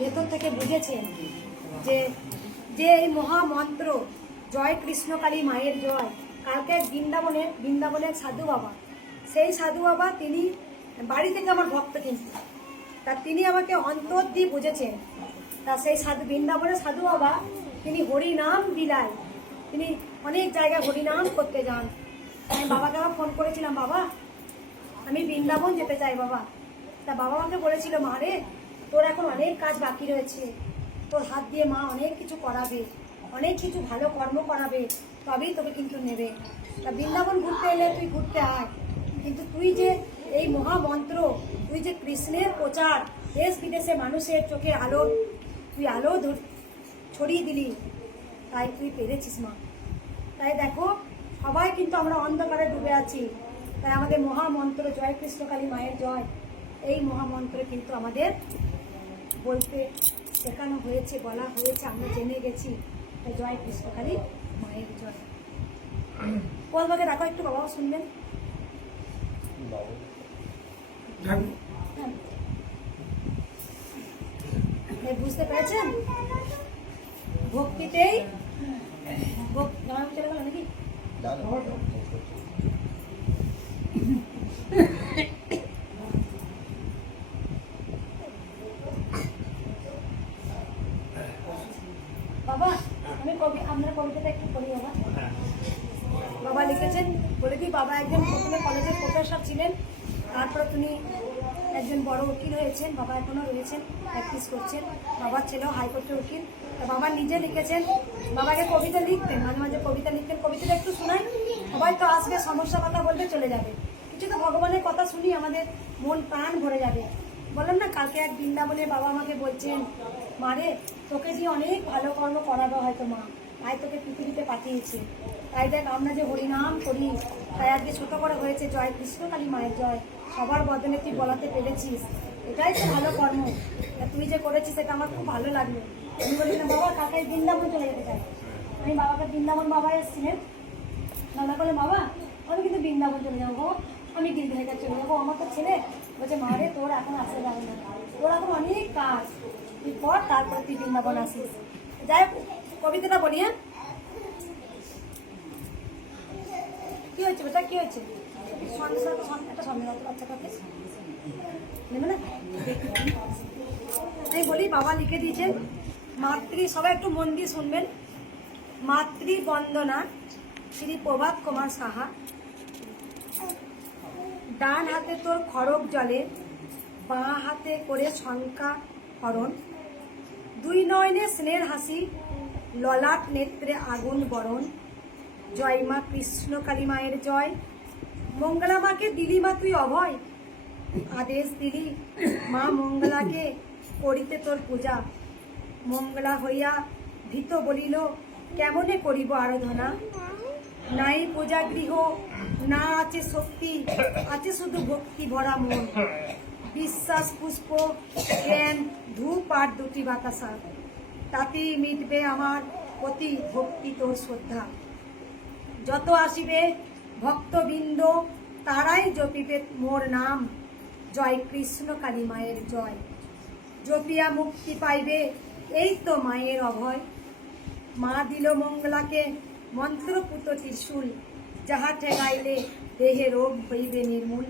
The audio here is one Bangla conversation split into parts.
ভেতর থেকে বুঝেছেন যে যে এই মহামন্ত্র জয় কৃষ্ণকালী মায়ের জয়, কালকে বৃন্দাবনের সাধু বাবা, সেই সাধু বাবা তিনি বাড়ি থেকে আমার ভক্ত, কিন্তু তা তিনি আমাকে অন্তর দিয়ে বুঝেছেন। তা সেই বৃন্দাবনের সাধু বাবা তিনি হরিনাম বিলায়, তিনি অনেক জায়গায় হরিনাম করতে যান। আমি বাবাকে আবার ফোন করেছিলাম, বাবা আমি বৃন্দাবন যেতে চাই বাবা। তা বাবা আমাকে বলেছিল, মা রে তোর এখন অনেক কাজ বাকি রয়েছে, তোর হাত দিয়ে মা অনেক কিছু করাবে, অনেক কিছু ভালো কর্ম করাবে, তবেই তোকে কিন্তু নেবে। তা বৃন্দাবন ঘুরতে এলে তুই ঘুরতে আয়, কিন্তু তুই যে এই মহামন্ত্র, তুই যে কৃষ্ণের প্রচার দেশ বিদেশে মানুষের চোখে আলো, তুই আলো ছড়িয়ে দিলি, তাই তুই পেরেছিস মা। তাই দেখো সবাই কিন্তু আমরা অন্ধকারে ডুবে আছি, তাই আমাদের মহামন্ত্র জয় কৃষ্ণকালী মায়ের জয়, এই মহামন্ত্র কিন্তু আমাদের বলতে শেখানো হয়েছে, বলা হয়েছে, আমরা জেনে গেছি। তাই জয় কৃষ্ণকালী মায়ের জয়। বলবাকে রাখো একটু, বাবাও শুনবেন। বুঝতে পেরেছেন? ভক্তিতেই চলে গেল নাকি? বাবা আমি আপনার কবিতাটা একটু পড়ি। বাবা বাবা লিখেছেন, বলে দিই, বাবা একজন প্রথমে কলেজের প্রফেসর ছিলেন, তারপরে তিনি একজন বড় উকিল হয়েছেন, বাবা এখনও রয়েছেন, প্র্যাকটিস করছেন। বাবার ছেলেও হাইকোর্টের উকিল। তা বাবা নিজে লিখেছেন, বাবাকে কবিতা লিখতেন, মাঝে মাঝে কবিতা লিখতেন। কবিতাটা একটু শোনাই, সবাই তো আসবে, সমস্যা কথা বলবে, চলে যাবে, কিছু তো ভগবানের কথা শুনি আমাদের মন প্রাণ ভরে যাবে। বললাম না, কালকে এক বৃন্দাবনে বাবা আমাকে বলছেন, মারে তোকে দিয়ে অনেক ভালো কর্ম করাবে হয়তো মা, তাই তোকে পৃথিবীতে পাঠিয়েছে। তাই দেখ আমরা যে হরিনাম করি, তাই আজকে ছোট করে হয়েছে জয় কৃষ্ণকালী মায়ের জয়, সবার বদলে তুই বলাতে পেরেছিস, এটাই তো ভালো কর্ম। তুই যে করেছিস সেটা আমার খুব ভালো লাগলো। আমি বলেছিলাম, বাবা কাকাই বৃন্দাবন চলে যেতে চাই। আমি বাবাকে বৃন্দাবন, বাবা এসেছিলেন, বাবা বলে, বাবা আমি কিন্তু বৃন্দাবন চলে যাবো, আমি গিরিধারিতে চলে যাবো। আমার তো ছেলে বলছে, মা রে তোর এখন আসতে যাবে না, তোর এখন অনেক কাজ, তুই পর তারপর তুই বৃন্দাবন আসিস। যাই হোক কবিতাটা বলি। হ্যাঁ, কি হয়েছে বেটা, কি হয়েছে? একটা সন্দেহ বাচ্চাটাকে নেবে না? আমি বলি, বাবা লিখে দিয়েছেন সবাই একটু মন দিয়ে শুনবেন। মাতৃবন্দনা শ্রী প্রভাত কুমার সাহা। ডান হাতে তোর খড়গ জলে, বাঁ হাতে করে শঙ্কা হরণ, দুই নয়নে স্নেহের হাসি, ললাট নেত্রে আগুন বরণ। জয় মা কৃষ্ণকালী মায়ের জয়। মঙ্গলা মাকে দিলি মা তুই অভয়, আদেশ দিলি মা মঙ্গলাকে করিতে তোর পূজা। মঙ্গলা হইয়া ভীত বলিল, কেমনে করিব আরাধনা। নাই পূজা গৃহ, না আছে শক্তি, আছে শুধু ভক্তি ভরা মন। বিশ্বাস পুষ্প জ্ঞান ধূপ আর দুটি বাতাসা, তাতেই মিটবে আমার অতি ভক্তি তোর শ্রদ্ধা। যত আসিবে ভক্তবৃন্দ, তারাই জপিবে মোর নাম, জয় কৃষ্ণকালী মায়ের জয়। জপিয়া মুক্তি পাইবে, এই তো মায়ের অভয়। মা দিল মঙ্গলাকে মন্ত্রপুত ত্রিশূল, যাহা ঠেকাইলে দেহে রোগ হইবে নির্মূল।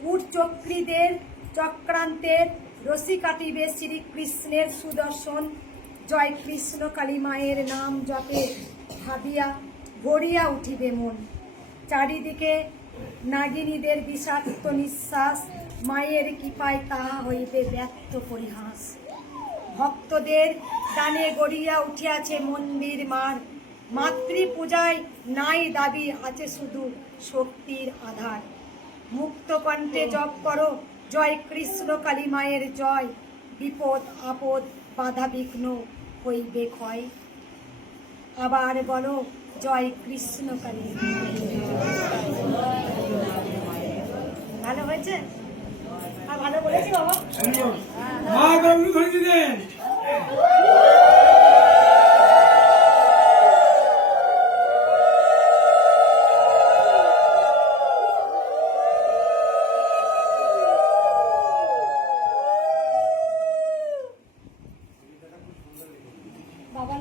কূটচক্রীদের চক্রান্তের রশি কাটিবে শ্রীকৃষ্ণের সুদর্শন। জয় কৃষ্ণকালী মায়ের নাম জপে ভাবিয়া ভরিয়া উঠিবে মন। চারিদিকে নাগিনীদের বিষাক্ত নিঃশ্বাস, মায়ের কৃপায় তাহা হইবে ব্যর্থ পরিহাস। ভক্তদের দানে গড়িয়া উঠিয়াছে মন্দির মার, মাতৃ পূজায় নাই দাবি, আছে শুধু শক্তির আধার। মুক্ত কণ্ঠে জপ করো জয় কৃষ্ণকালী মায়ের জয়, বিপদ আপদ বাধা বিঘ্ন হইবে ক্ষয়। আবার বলো জয় কৃষ্ণকালী। ভালো হয়েছে? আর ভালো বলেছি বাবা?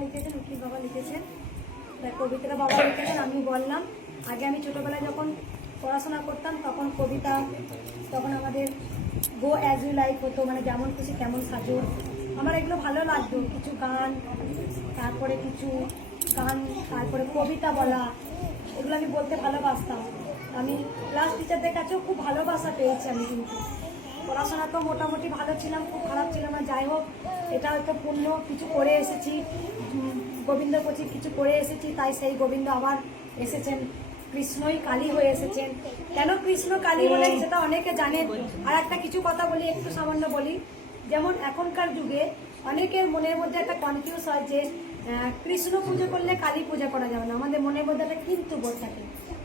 লিখেছেন, উকিল বাবা লিখেছেন, তাই কবিতাটা বাবা লিখেছেন। আমি বললাম আগে আমি ছোটোবেলায় যখন পড়াশোনা করতাম তখন কবিতা, তখন আমাদের গো অ্যাজ ইউ লাইক হতো, মানে যেমন খুশি তেমন সাজো, আমার এগুলো ভালো লাগতো। কিছু গান, তারপরে কিছু গান, তারপরে কবিতা বলা, এগুলো আমি বলতে ভালোবাসতাম। আমি ক্লাস টিচারদের কাছেও খুব ভালোবাসা পেয়েছি আমি। কিন্তু পড়াশোনা তো মোটামুটি ভালো ছিলাম, খুব খারাপ ছিলাম না। যাই হোক, এটা হয়তো পূর্ণ কিছু করে এসেছি, গোবিন্দ কচি কিছু করে এসেছি, তাই সেই গোবিন্দ আবার এসেছেন, কৃষ্ণই কালী হয়ে এসেছেন। কেন কৃষ্ণ কালী বলেন সেটা অনেকে জানেন। আর একটা কিছু কথা বলি, একটু সামান্য বলি। যেমন এখনকার যুগে অনেকের মনের মধ্যে একটা কনফিউজ হয় যে কৃষ্ণ পুজো করলে কালী পূজা করা যাবে না। আমাদের মনের মধ্যে একটা কিন্তু বোধ থাকে।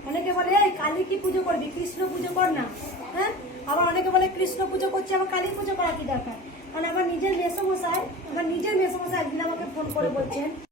অনেকে বলে এই কালী কি পুজো করবি, কৃষ্ণ পুজো কর না। হ্যাঁ, আবার অনেকে বলে কৃষ্ণ পুজো করছে, আবার কালী পুজো করা কি দরকার। কারণ আমার নিজের মেসমশাই একদিন আমাকে ফোন করে বলছেন